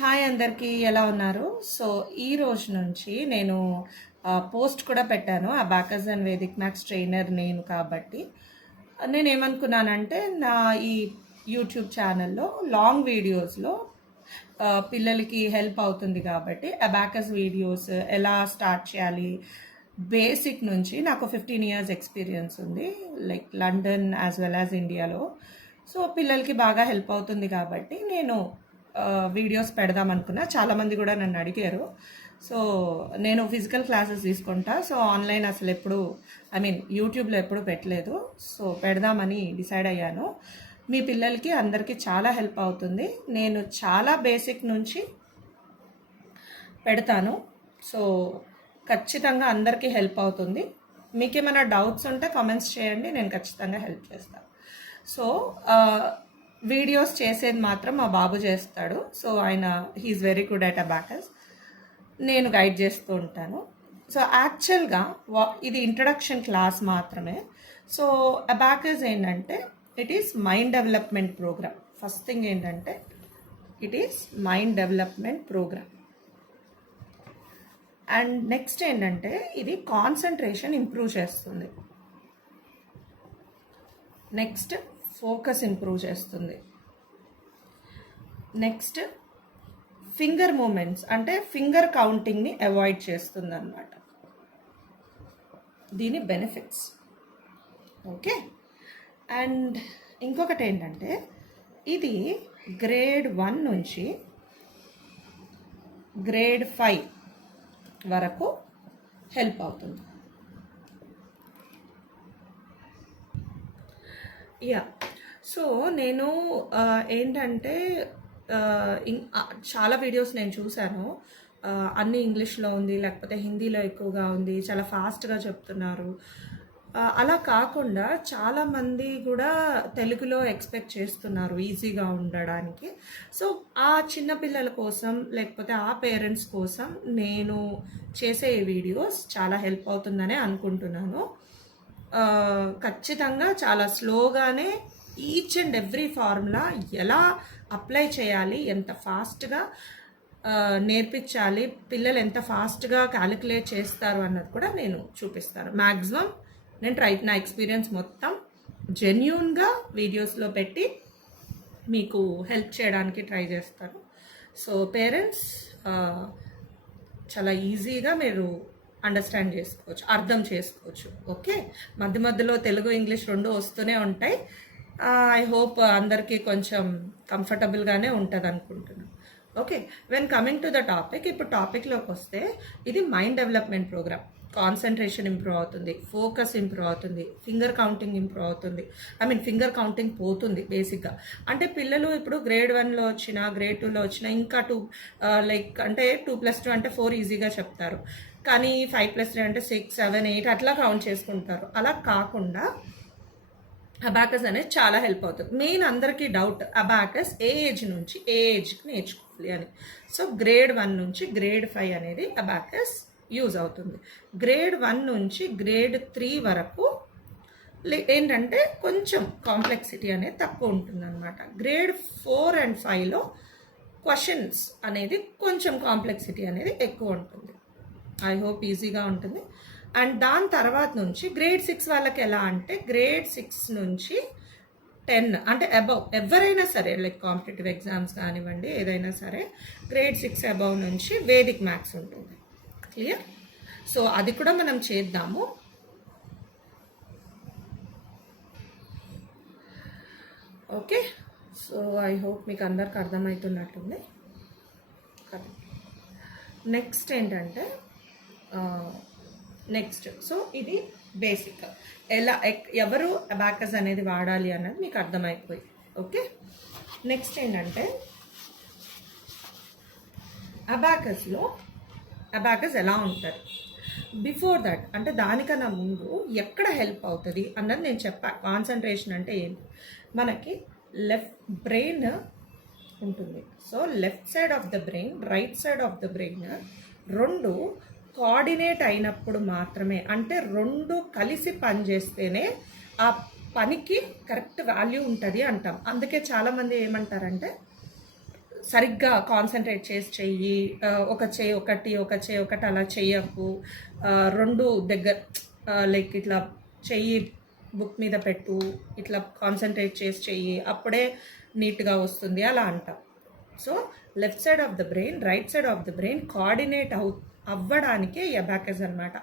Hi అందరికీ ఎలా ఉన్నారు? సో ఈ రోజు నుంచి నేను పోస్ట్ కూడా పెట్టాను. Abacus and Vedic maths trainer నేను కాబట్టి నేనేమనుకున్నానంటే నా ఈ యూట్యూబ్ ఛానల్లో లాంగ్ వీడియోస్లో పిల్లలకి హెల్ప్ అవుతుంది కాబట్టి అబాకస్ వీడియోస్ ఎలా స్టార్ట్ చేయాలి బేసిక్ నుంచి నాకు 15 ఇయర్స్ ఎక్స్పీరియన్స్ ఉంది like London as well as ఇండియాలో. సో పిల్లలకి బాగా హెల్ప్ అవుతుంది కాబట్టి నేను వీడియోస్ పెడదాం అనుకున్నా. చాలామంది కూడా నన్ను అడిగారు. సో నేను ఫిజికల్ క్లాసెస్ తీసుకుంటా. సో ఆన్లైన్ అసలు ఎప్పుడు యూట్యూబ్లో ఎప్పుడు పెట్టలేదు. సో పెడదామని డిసైడ్ అయ్యాను. మీ పిల్లలకి అందరికీ చాలా హెల్ప్ అవుతుంది. నేను చాలా బేసిక్ నుంచి పెడతాను. సో ఖచ్చితంగా అందరికీ హెల్ప్ అవుతుంది. మీకు ఏమైనా డౌట్స్ ఉంటే కామెంట్స్ చేయండి, నేను ఖచ్చితంగా హెల్ప్ చేస్తాను. సో వీడియోస్ చేసేది మాత్రం మా బాబు చేస్తాడు. సో ఆయన he is very good at abacus. నేను గైడ్ చేస్తూ ఉంటాను. సో యాక్చువల్గా ఇది ఇంట్రడక్షన్ క్లాస్ మాత్రమే. సో అబాకస్ ఏంటంటే it is mind development program. First thing ఏంటంటే it is mind development program. And next ఏంటంటే ఇది కాన్సన్ట్రేషన్ ఇంప్రూవ్ చేస్తుంది. నెక్స్ట్ ఫోకస్ ఇంప్రూవ్ చేస్తుంది. నెక్స్ట్ ఫింగర్ మూమెంట్స్ అంటే ఫింగర్ కౌంటింగ్ని అవాయిడ్ చేస్తుంది అన్నమాట. దీని బెనిఫిట్స్. ఓకే. అండ్ ఇంకొకటి ఏంటంటే ఇది గ్రేడ్ 1 నుంచి గ్రేడ్ 5 వరకు హెల్ప్ అవుతుంది. యా. సో నేను ఏంటంటే చాలా వీడియోస్ నేను చూశాను. అన్నీ ఇంగ్లీష్లో ఉంది, లేకపోతే హిందీలో ఎక్కువగా ఉంది, చాలా ఫాస్ట్గా చెప్తున్నారు. అలా కాకుండా చాలామంది కూడా తెలుగులో ఎక్స్పెక్ట్ చేస్తున్నారు ఈజీగా ఉండడానికి. సో ఆ చిన్నపిల్లల కోసం లేకపోతే ఆ పేరెంట్స్ కోసం నేను చేసే ఈ వీడియోస్ చాలా హెల్ప్ అవుతుందనే అనుకుంటున్నాను. ఖచ్చితంగా చాలా స్లోగానే ఈచ్ అండ్ ఎవ్రీ ఫార్ములా ఎలా అప్లై చేయాలి, ఎంత ఫాస్ట్గా నేర్పించాలి, పిల్లలు ఎంత ఫాస్ట్గా క్యాలిక్యులేట్ చేస్తారు అన్నది కూడా నేను చూపిస్తాను. మ్యాక్సిమం నేను నా ఎక్స్పీరియన్స్ మొత్తం జెన్యూన్గా వీడియోస్లో పెట్టి మీకు హెల్ప్ చేయడానికి ట్రై చేస్తాను. సో పేరెంట్స్ చాలా ఈజీగా మీరు అండర్స్టాండ్ చేసుకోవచ్చు, అర్థం చేసుకోవచ్చు. ఓకే. మధ్య మధ్యలో తెలుగు ఇంగ్లీష్ రెండు వస్తూనే ఉంటాయి. ఐ హోప్ అందరికీ కొంచెం కంఫర్టబుల్గానే ఉంటుంది అనుకుంటున్నాను. Okay. When coming to the topic, ఇప్పుడు టాపిక్లోకి వస్తే ఇది mind development program. Concentration improve అవుతుంది, ఫోకస్ ఇంప్రూవ్ అవుతుంది, ఫింగర్ కౌంటింగ్ ఇంప్రూవ్ అవుతుంది. ఫింగర్ కౌంటింగ్ పోతుంది బేసిక్గా. అంటే పిల్లలు ఇప్పుడు గ్రేడ్ 1లో వచ్చినా గ్రేడ్ 2లో వచ్చినా ఇంకా 2 అంటే 2+2 అంటే 4 ఈజీగా చెప్తారు. కానీ 5+3 అంటే 6, 7, 8 అట్లా కౌంట్ చేసుకుంటారు. అలా కాకుండా అబాకస్ అనేది చాలా హెల్ప్ అవుతుంది. మెయిన్ అందరికీ డౌట్ అబాకస్ ఏ ఏజ్ నుంచి ఏ ఏజ్కి నేర్చుకోవాలి అని. సో గ్రేడ్ 1 నుంచి గ్రేడ్ 5 అనేది అబాకస్ యూజ్ అవుతుంది. గ్రేడ్ 1 నుంచి గ్రేడ్ 3 వరకు ఏంటంటే కొంచెం కాంప్లెక్సిటీ అనేది తక్కువ ఉంటుందన్నమాట. గ్రేడ్ 4 and 5లో క్వశ్చన్స్ అనేది కొంచెం కాంప్లెక్సిటీ అనేది ఎక్కువ ఉంటుంది. ఐ హోప్ ఈజీగా ఉంటుంది. అండ్ దాని తర్వాత నుంచి గ్రేడ్ 6 వాళ్ళకి ఎలా అంటే గ్రేడ్ 6 నుంచి 10 అంటే అబవ్ ఎవరైనా సరే లైక్ కాంపిటేటివ్ ఎగ్జామ్స్ కానివ్వండి ఏదైనా సరే గ్రేడ్ 6 అబవ్ నుంచి వేదిక్ మ్యాథ్స్ ఉంటుంది. క్లియర్? సో అది కూడా మనం చేద్దాము. ఓకే. సో ఐ హోప్ మీకు అందరికి అర్థమవుతున్నట్టుంది. నెక్స్ట్ ఏంటంటే సో ఇది బేసిక్ ఎలా ఎవరు అబాకస్ అనేది వాడాలి అన్నది మీకు అర్థమైపోయి. ఓకే. నెక్స్ట్ ఏంటంటే అబాకస్ ఎలా ఉంటుంది. బిఫోర్ దట్ అంటే దానికన్నా ముందు ఎక్కడ హెల్ప్ అవుతుంది అన్నది నేను చెప్పా. కాన్సన్ట్రేషన్ అంటే ఏంటి, మనకి లెఫ్ట్ బ్రెయిన్ ఉంటుంది. So left side of the brain, right side of the brain రెండు కోఆర్డినేట్ అయినప్పుడు మాత్రమే, అంటే రెండు కలిసి పనిచేస్తేనే ఆ పనికి కరెక్ట్ వాల్యూ ఉంటుంది అంటాం. అందుకే చాలామంది ఏమంటారంటే సరిగ్గా కాన్సన్ట్రేట్ చేసి చెయ్యి, ఒక చెయ్యి ఒకటి ఒక చెయ్యి ఒకటి అలా చెయ్యకు, రెండు దగ్గర లైక్ ఇట్లా చెయ్యి బుక్ మీద పెట్టు, ఇట్లా కాన్సన్ట్రేట్ చేసి చెయ్యి, అప్పుడే నీట్గా వస్తుంది అలా అంటాం. So left side of the brain right side of the brain coordinate అవ్వడానికే అబాకస్ అనమాట.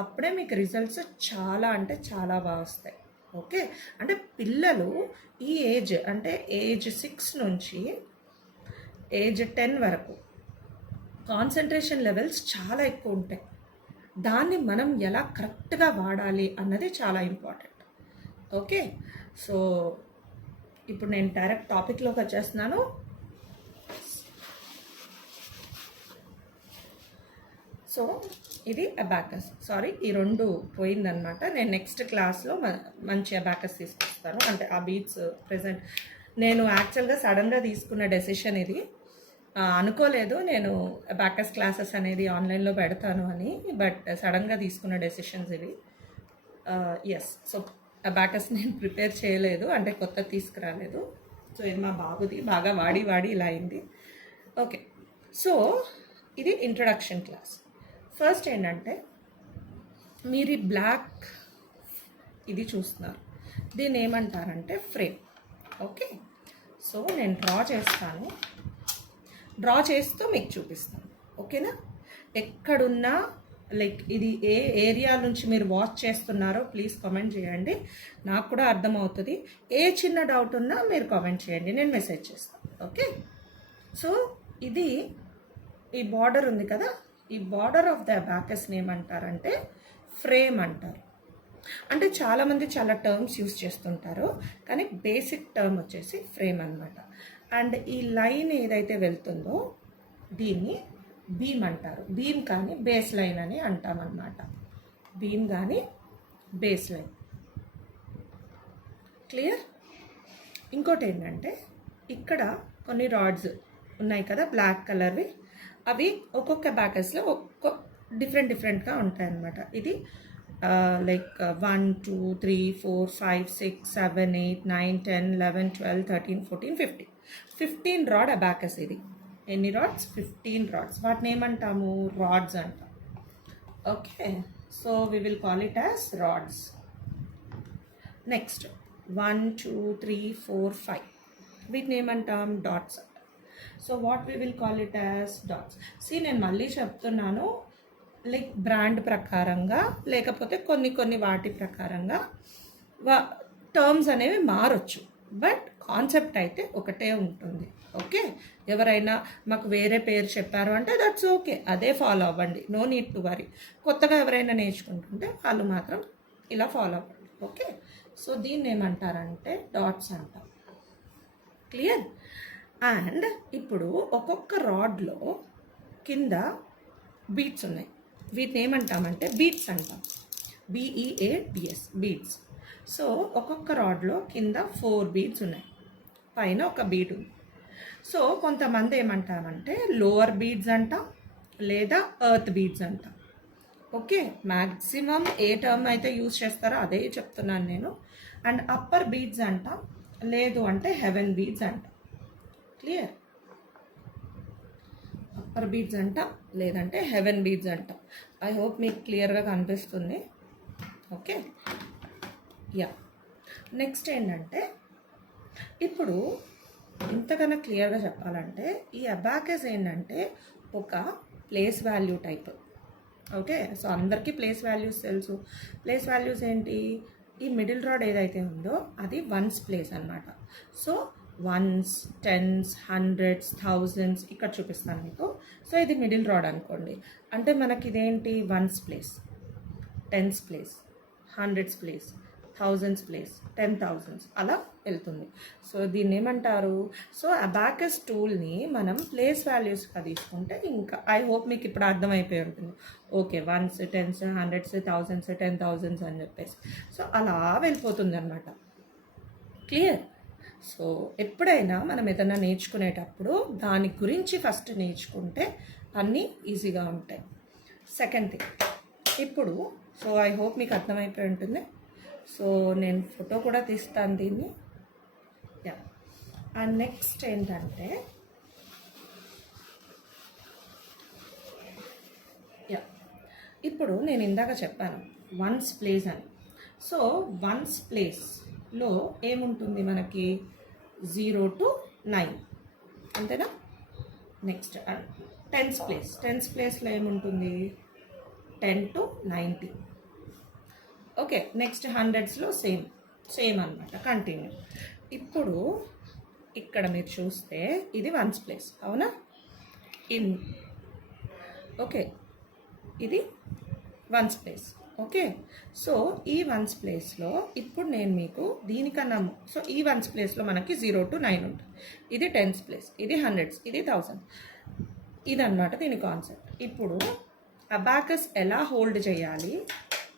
అప్పుడే మీకు రిజల్ట్స్ చాలా అంటే చాలా బాగా వస్తాయి. ఓకే, అంటే పిల్లలు ఈ ఏజ్ అంటే ఏజ్ 6 నుంచి ఏజ్ 10 వరకు కాన్సన్ట్రేషన్ లెవెల్స్ చాలా ఎక్కువ ఉంటాయి. దాన్ని మనం ఎలా కరెక్ట్గా వాడాలి అన్నది చాలా ఇంపార్టెంట్. ఓకే, సో ఇప్పుడు నేను డైరెక్ట్ టాపిక్లోకి వచ్చేస్తున్నాను. సో ఇది అబాకస్. సారీ, ఈ రెండు పోయిందనమాట. నేను నెక్స్ట్ క్లాస్లో మంచి అబాకస్ తీసుకొస్తాను. అంటే ఆ బీట్స్ ప్రెజెంట్ నేను యాక్చువల్గా సడన్గా తీసుకున్న డెసిషన్ ఇది. అనుకోలేదు నేను అబాకస్ క్లాసెస్ అనేది ఆన్లైన్లో పెడతాను అని, బట్ సడన్గా తీసుకున్న డెసిషన్స్ ఇవి. ఎస్, సో అబాకస్ నేను ప్రిపేర్ చేయలేదు, అంటే కొత్త తీసుకురాలేదు. సో ఇది మా బాబుది, బాగా వాడి వాడి ఇలా అయింది. ఓకే, సో ఇది ఇంట్రొడక్షన్ క్లాస్. ఫస్ట్ ఏంటంటే మీరు ఈ బ్లాక్ ఇది చూస్తున్నారు, దీన్ని ఏమంటారంటే ఫ్రేమ్. ఓకే, సో నేను డ్రా చేస్తాను, డ్రా చేస్తూ మీకు చూపిస్తాను. ఓకేనా, ఎక్కడున్నా లైక్ ఇది ఏ ఏరియా నుంచి మీరు వాచ్ చేస్తున్నారో ప్లీజ్ కామెంట్ చేయండి, నాకు కూడా అర్థమవుతుంది. ఏ చిన్న డౌట్ ఉన్నా మీరు కామెంట్ చేయండి, నేను మెసేజ్ చేస్తాను. ఓకే, సో ఇది ఈ బార్డర్ ఉంది కదా, ఈ బార్డర్ ఆఫ్ ద అబాకస్ని ఏమంటారంటే ఫ్రేమ్ అంటారు. అంటే చాలామంది చాలా టర్మ్స్ యూస్ చేస్తుంటారు, కానీ బేసిక్ టర్మ్ వచ్చేసి ఫ్రేమ్ అనమాట. అండ్ ఈ లైన్ ఏదైతే వెళ్తుందో దీన్ని బీమ్ అంటారు. బీమ్ కానీ బేస్ లైన్ అని అంటామన్నమాట. బీమ్ కానీ బేస్ లైన్. క్లియర్? ఇంకోటి ఏంటంటే ఇక్కడ కొన్ని రాడ్స్ ఉన్నాయి కదా బ్లాక్ కలర్వి, అవి ఒక్కొక్క అబాకస్లో డిఫరెంట్గా ఉంటాయన్నమాట. ఇది లైక్ 1 2 3 4 5 6 7 8 9 10 11 12 13 14 15 రాడ్ అబాకస్. ఇది ఎన్ని రాడ్స్? 15 రాడ్స్. వాటిని ఏమంటాము? రాడ్స్ అంటాం. Okay, so we will call it as rods. Next 1 2 3 4 5 వీటిని ఏమంటాం? డాట్స్ అంటాం. So what we will call it as dots. నేను మళ్ళీ చెప్తున్నాను, లైక్ బ్రాండ్ ప్రకారంగా లేకపోతే కొన్ని వాటి ప్రకారంగా టర్మ్స్ అనేవి మారొచ్చు, బట్ కాన్సెప్ట్ అయితే ఒకటే ఉంటుంది. ఓకే, ఎవరైనా మాకు వేరే పేరు చెప్పారు అంటే దట్స్ ఓకే, అదే ఫాలో అవ్వండి, నో నీడ్ టు వరీ. కొత్తగా ఎవరైనా నేర్చుకుంటుంటే వాళ్ళు మాత్రం ఇలా ఫాలో అవ్వండి. ఓకే, సో దీన్ని ఏమంటారంటే డాట్స్ అంటాం. క్లియర్? అండ్ ఇప్పుడు ఒక్కొక్క రాడ్లో కింద బీట్స్ ఉన్నాయి, వీటిని ఏమంటామంటే బీట్స్ అంటాం. BEADS, beats. సో ఒక్కొక్క రాడ్లో కింద 4 బీట్స్ ఉన్నాయి, పైన ఒక బీట్ ఉంది. సో కొంతమంది ఏమంటామంటే లోవర్ బీడ్స్ అంటాం, లేదా ఎర్త్ బీడ్స్ అంటాం. ఓకే, మ్యాక్సిమం ఏ టర్మ్ అయితే యూజ్ చేస్తారో అదే చెప్తున్నాను నేను. అండ్ అప్పర్ బీడ్స్ అంటాం, లేదు అంటే హెవెన్ బీడ్స్ అంటాం. క్లియర్? అప్పర్ బీడ్స్ అంటాం, లేదంటే హెవెన్ బీడ్స్ అంటాం. ఐ హోప్ మీకు క్లియర్గా కనిపిస్తుంది. Okay, yeah. నెక్స్ట్ ఏంటంటే ఇప్పుడు ఇంతకన్నా క్లియర్గా చెప్పాలంటే ఈ అబాకస్ ఏంటంటే ఒక place value type. Okay, so అందరికీ ప్లేస్ వాల్యూస్ తెలుసు. ప్లేస్ వాల్యూస్ ఏంటి? ఈ మిడిల్ రాడ్ ఏదైతే ఉందో అది వన్స్ ప్లేస్ అనమాట. So ones, tens, hundreds, thousands ఇక్కడ చూపిస్తాను మీకు. సో ఇది మిడిల్ రాడ్ అనుకోండి, అంటే మనకి ఇదేంటి? Ones place, tens place, hundreds place, thousands place, 10,000s అలా వెళ్తుంది. సో దీన్ని ఏమంటారు? సో అబాకస్ టూల్ని మనం ప్లేస్ వాల్యూస్గా తీసుకుంటే ఇంకా ఐ హోప్ మీకు ఇప్పుడు అర్థమైపోయి ఉంటుంది. Okay, ones, tens, hundreds, thousands, 10,000s అని చెప్పేసి. సో అలా వెళ్ళిపోతుంది అనమాట. క్లియర్? సో ఎప్పుడైనా మనం ఏదైనా నేర్చుకునేటప్పుడు దాని గురించి ఫస్ట్ నేర్చుకుంటే అన్నీ ఈజీగా ఉంటాయి. సెకండ్ థింగ్, ఇప్పుడు సో ఐ హోప్ మీకు అర్థమైపోయి ఉంటుంది. సో నేను ఫోటో కూడా తీస్తాను దీన్ని. యా. అండ్ నెక్స్ట్ ఏంటంటే ఇప్పుడు నేను ఇందాక చెప్పాను వన్స్ ప్లేస్ అని. సో వన్స్ ప్లేస్లో ఏముంటుంది మనకి 0 to 9 అంతేనా. నెక్స్ట్ టెన్స్ ప్లేస్లో ఏముంటుంది 10 to 90. ఓకే, నెక్స్ట్ హండ్రెడ్స్లో సేమ్ అనమాట, కంటిన్యూ. ఇప్పుడు ఇక్కడ మీరు చూస్తే ఇది వన్స్ ప్లేస్, అవునా. ఓకే, ఇది వన్స్ ప్లేస్. ఓకే, సో ఈ వన్స్ ప్లేస్లో ఇప్పుడు నేను మీకు దీనికన్నా సో ఈ వన్స్ ప్లేస్లో మనకి 0 to 9 ఉంటుంది. ఇది టెన్స్ ప్లేస్, ఇది హండ్రెడ్స్, ఇది 1000. ఇదన్నమాట దీని కాన్సెప్ట్. ఇప్పుడు అబాకస్ ఎలా హోల్డ్ చేయాలి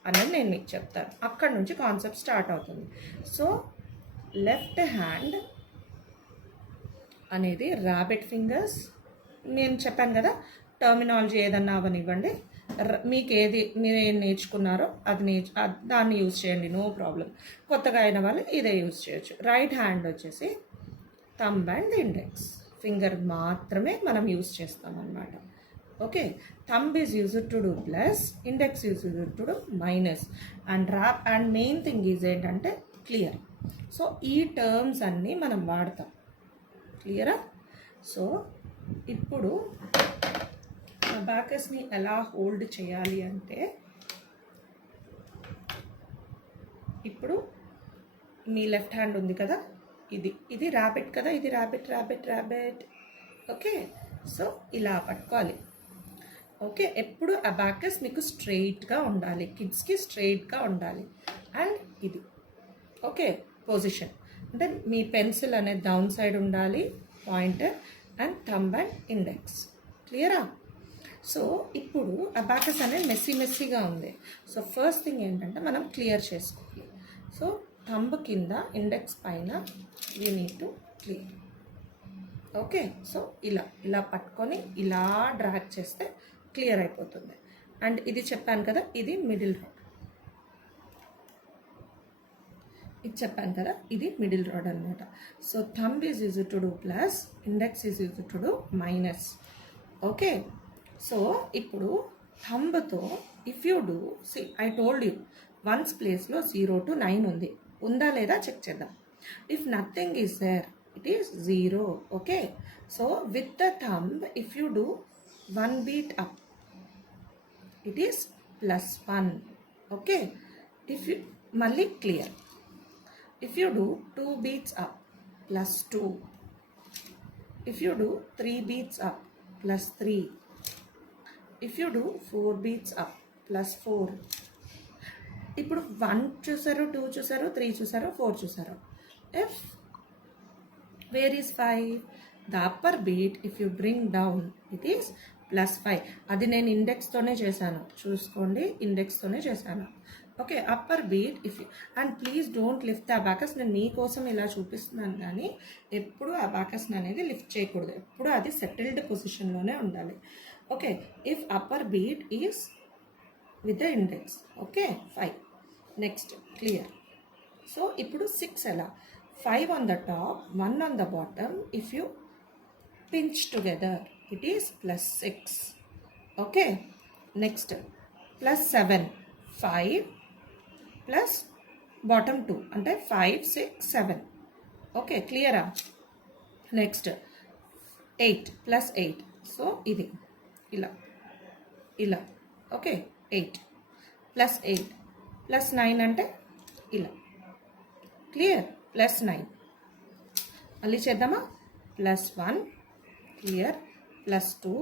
అనేది నేను మీకు చెప్తాను. అక్కడ నుంచి కాన్సెప్ట్ స్టార్ట్ అవుతుంది. సో లెఫ్ట్ హ్యాండ్ అనేది ర్యాబిట్ ఫింగర్స్. నేను చెప్పాను కదా, టర్మినాలజీ ఏదన్నా అవనివ్వండి, మీకు మీరు ఏం నేర్చుకున్నారో దాన్ని యూజ్ చేయండి, నో ప్రాబ్లం. కొత్తగా అయిన వాళ్ళు ఇదే యూజ్ చేయొచ్చు. రైట్ హ్యాండ్ వచ్చేసి థంబ్ అండ్ ఇండెక్స్ ఫింగర్ మాత్రమే మనం యూజ్ చేస్తాం అన్నమాట. Okay, thumb is used to do plus, index use to do minus, and main thing is ఏంటంటే క్లియర్. సో ఈ టర్మ్స్ అన్నీ మనం వాడతాం, క్లియరా. సో ఇప్పుడు అబాకస్ని ఎలా హోల్డ్ చేయాలి అంటే, ఇప్పుడు మీ లెఫ్ట్ హ్యాండ్ ఉంది కదా, ఇది ర్యాబిట్ కదా, ఇది ర్యాబిట్. ఓకే, సో ఇలా పట్టుకోవాలి. ఓకే, ఎప్పుడు అబాకస్ మీకు స్ట్రెయిట్గా ఉండాలి, కిడ్స్కి స్ట్రెయిట్గా ఉండాలి. అండ్ ఇది ఓకే పొజిషన్ అంటే మీ పెన్సిల్ అనేది డౌన్ సైడ్ ఉండాలి, pointer and thumb and index. క్లియరా. సో ఇప్పుడు అబాకస్ అనేది మెస్సీగా ఉంది. సో ఫస్ట్ థింగ్ ఏంటంటే మనం క్లియర్ చేసుకోవాలి. సో థంబ్ కింద ఇండెక్స్ పైన we need to clear. Okay, so ఇలా పట్టుకొని ఇలా డ్రాగ్ చేస్తే క్లియర్ అయిపోతుంది. అండ్ ఇది చెప్పాను కదా, ఇది మిడిల్ రాడ్. ఇది మిడిల్ రాడ్ అనమాట. So thumb is used to do plus, index is used to do minus. Okay, so ఇప్పుడు థంబ్తో if you do I told you once ప్లేస్లో 0 to 9 ఉంది, ఉందా లేదా చెక్ చేద్దాం. If nothing is there it is 0. Okay, so with the thumb if you do 1 beat up it is +1. Okay, if you మళ్ళీ clear. If you do 2 beats up +2. If you do 3 beats up +3. If you do 4 beats up +4. ఇప్పుడు 1 చూసారు, 2 చూసారు, 3 చూసారు, 4 చూసారు. If where is 5? The upper beat if you bring down it is +5. అది నేను ఇండెక్స్తోనే చేశాను, చూసుకోండి, ఇండెక్స్తోనే చేశాను. Okay, upper beat if and please don't lift the abacus. నేను మీకోసం ఇలా చూపిస్తున్నాను, కానీ ఎప్పుడు అబాకస్ని అనేది లిఫ్ట్ చేయకూడదు, ఎప్పుడు అది సెటిల్డ్ పొజిషన్లోనే ఉండాలి. Okay, if upper beat is with the index. Okay, 5. Next clear. So ఇప్పుడు 6 ఎలా? 5 on the top, 1 on the bottom. If you pinch together it is +6. Okay, next +7. 5 plus bottom 2 అంటే 5, 6, 7. ఓకే, క్లియరా. Next 8 +8. So ఇది ఇలా. Okay, 8 +8 +9 అంటే ఇలా. Clear. +9 మళ్ళీ చేద్దామా. +1 క్లియర్, +2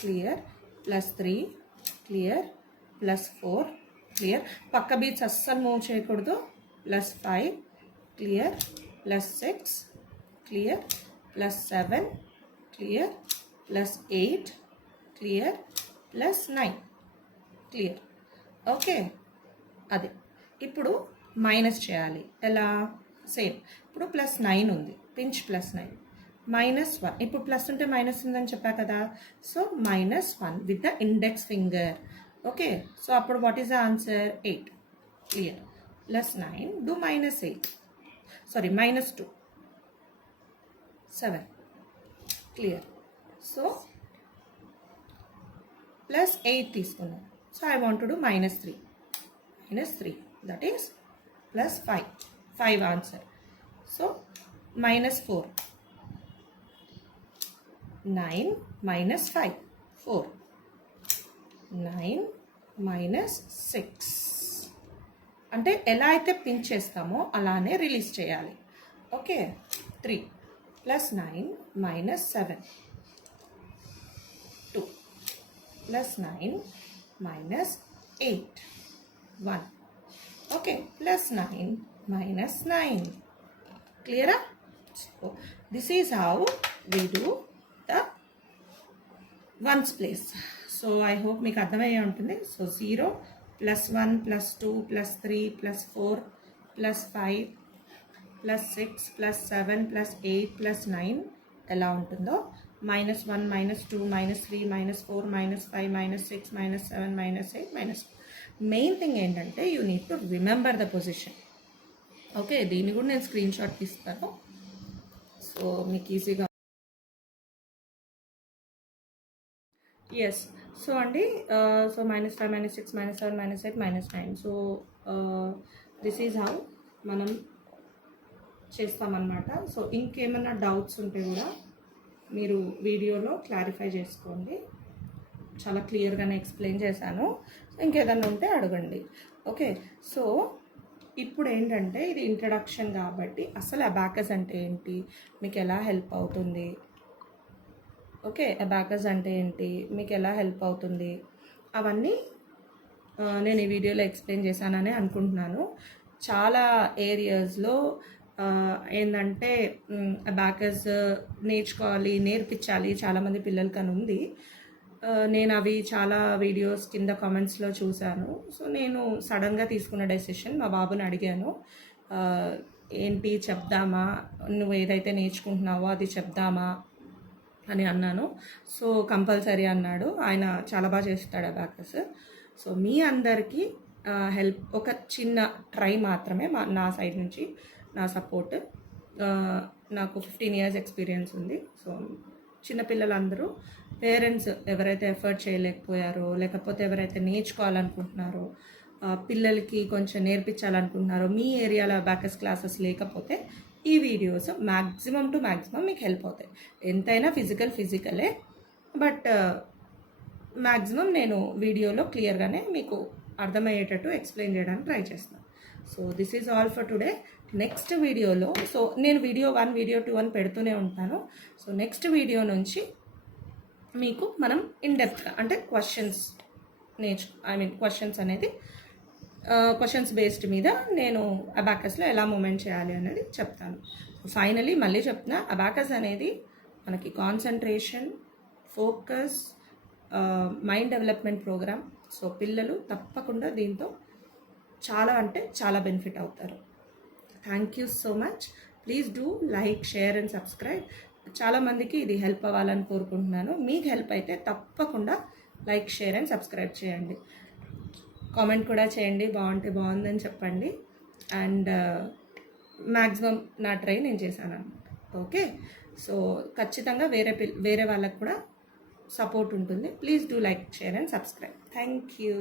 క్లియర్, +3 క్లియర్, +4 క్లియర్. పక్క బీట్స్ అస్సలు మూవ్ చేయకూడదు. +5 clear, +6 clear, +7 clear, +8 clear, +9 clear. Okay, అదే. ఇప్పుడు మైనస్ చేయాలి. ఎలా? సేమ్. ఇప్పుడు +9 ఉంది, పించ్ +9, -1. ఇప్పుడు ప్లస్ ఉంటే మైనస్ ఉందని చెప్పా కదా, so -1 with the index finger. Okay, so అప్పుడు what is the answer? 8 clear. +9 డూ -8, సారీ -2, 7 క్లియర్. సో +8 తీసుకున్నాం, So I want to do minus 3. Minus 3. That is plus 5. 5 answer. So minus 4. 9 minus 5. 4. 9 minus 6. అంటే ఎలా అయితే pin చేస్తామో అలానే release చేయాలి. Okay. 3 plus 9 minus 7. 2 plus 9 minus 8. 1. Okay, plus 9 minus 9. Clear? So this is how we do the ones place. So I hope మీకు అర్థమయ్యే ఉంటుంది. So 0 plus 1 plus 2 plus 3 plus 4 plus 5 plus 6 plus 7 plus 8 plus 9 ఎలా ఉంటుందో minus 1 minus 2 minus 3 minus 4 minus 5 minus 6 minus 7 minus 8 minus. Main thing ఏంటంటే you need to remember the position. Okay, దీన్ని కూడా నేను screen shot తీస్తాను సో మీకు ఈజీగా. Yes, so అండి, so minus 5 minus 6 minus 7 minus 8 minus 9. So this is how మనం చేస్తామన్నమాట. సో ఇంకేమైనా డౌట్స్ ఉంటే కూడా మీరు వీడియోలో క్లారిఫై చేసుకోండి. చాలా క్లియర్గానే ఎక్స్ప్లెయిన్ చేశాను. ఇంకేదన్నా ఉంటే అడగండి. ఓకే, సో ఇప్పుడు ఏంటంటే ఇది ఇంట్రడక్షన్ కాబట్టి అసలు అబాకస్ అంటే ఏంటి, మీకు ఎలా హెల్ప్ అవుతుంది, ఓకే, అబాకస్ అంటే ఏంటి, మీకు ఎలా హెల్ప్ అవుతుంది, అవన్నీ నేను ఈ వీడియోలో ఎక్స్ప్లెయిన్ చేశానని అనుకుంటున్నాను. చాలా ఏరియాస్లో ఏంటంటే అబాకస్ నేర్పించాలి చాలామంది పిల్లలకి అని ఉంది. నేను అవి చాలా వీడియోస్ కింద కామెంట్స్లో చూశాను. సో నేను సడన్గా తీసుకున్న డెసిషన్, మా బాబుని అడిగాను, ఏంటి చెప్దామా, నువ్వు ఏదైతే నేర్చుకుంటున్నావో అది చెప్దామా అని అన్నాను. సో కంపల్సరీ అన్నాడు. ఆయన చాలా బాగా చేస్తాడు అబాకస్. సో మీ అందరికీ హెల్ప్, ఒక చిన్న ట్రై మాత్రమే నా సైడ్ నుంచి, నా సపోర్ట్. నాకు 15 years ఎక్స్పీరియన్స్ ఉంది. సో చిన్నపిల్లలందరూ, పేరెంట్స్ ఎవరైతే ఎఫర్ట్ చేయలేకపోయారో, లేకపోతే ఎవరైతే నేర్చుకోవాలనుకుంటున్నారో, పిల్లలకి కొంచెం నేర్పించాలనుకుంటున్నారో, మీ ఏరియాలో అబాకస్ క్లాసెస్ లేకపోతే ఈ వీడియోస్ మ్యాక్సిమం టు మ్యాక్సిమం మీకు హెల్ప్ అవుతాయి. ఎంతైనా ఫిజికలే, బట్ మ్యాక్సిమం నేను వీడియోలో క్లియర్గానే మీకు అర్థమయ్యేటట్టు ఎక్స్ప్లెయిన్ చేయడానికి ట్రై చేస్తున్నాను. So this is all for today. Next వీడియోలో, సో నేను వీడియో 1 వీడియో 2 అని పెడుతూనే ఉంటాను. సో నెక్స్ట్ వీడియో నుంచి మీకు మనం ఇన్డెప్త్గా అంటే క్వశ్చన్స్ క్వశ్చన్స్ అనేది క్వశ్చన్స్ బేస్డ్ మీద నేను అబాకస్లో ఎలా మూమెంట్ చేయాలి అనేది చెప్తాను. ఫైనలీ మళ్ళీ చెప్తున్నా, అబాకస్ అనేది మనకి concentration, focus, mind development program. So పిల్లలు తప్పకుండా దీంతో చాలా అంటే చాలా బెనిఫిట్ అవుతారు. Thank you so much. Please do like, share and subscribe. చాలామందికి ఇది హెల్ప్ అవ్వాలని కోరుకుంటున్నాను. మీకు హెల్ప్ అయితే తప్పకుండా లైక్, షేర్ అండ్ సబ్స్క్రైబ్ చేయండి. కామెంట్ కూడా చేయండి, బాగుంటే బాగుందని చెప్పండి. అండ్ మ్యాక్సిమం నా ట్రై నేను చేశాను అన్నమాట. ఓకే, సో ఖచ్చితంగా వేరే వాళ్ళకు కూడా సపోర్ట్ ఉంటుంది. Please do like, share and subscribe. Thank you.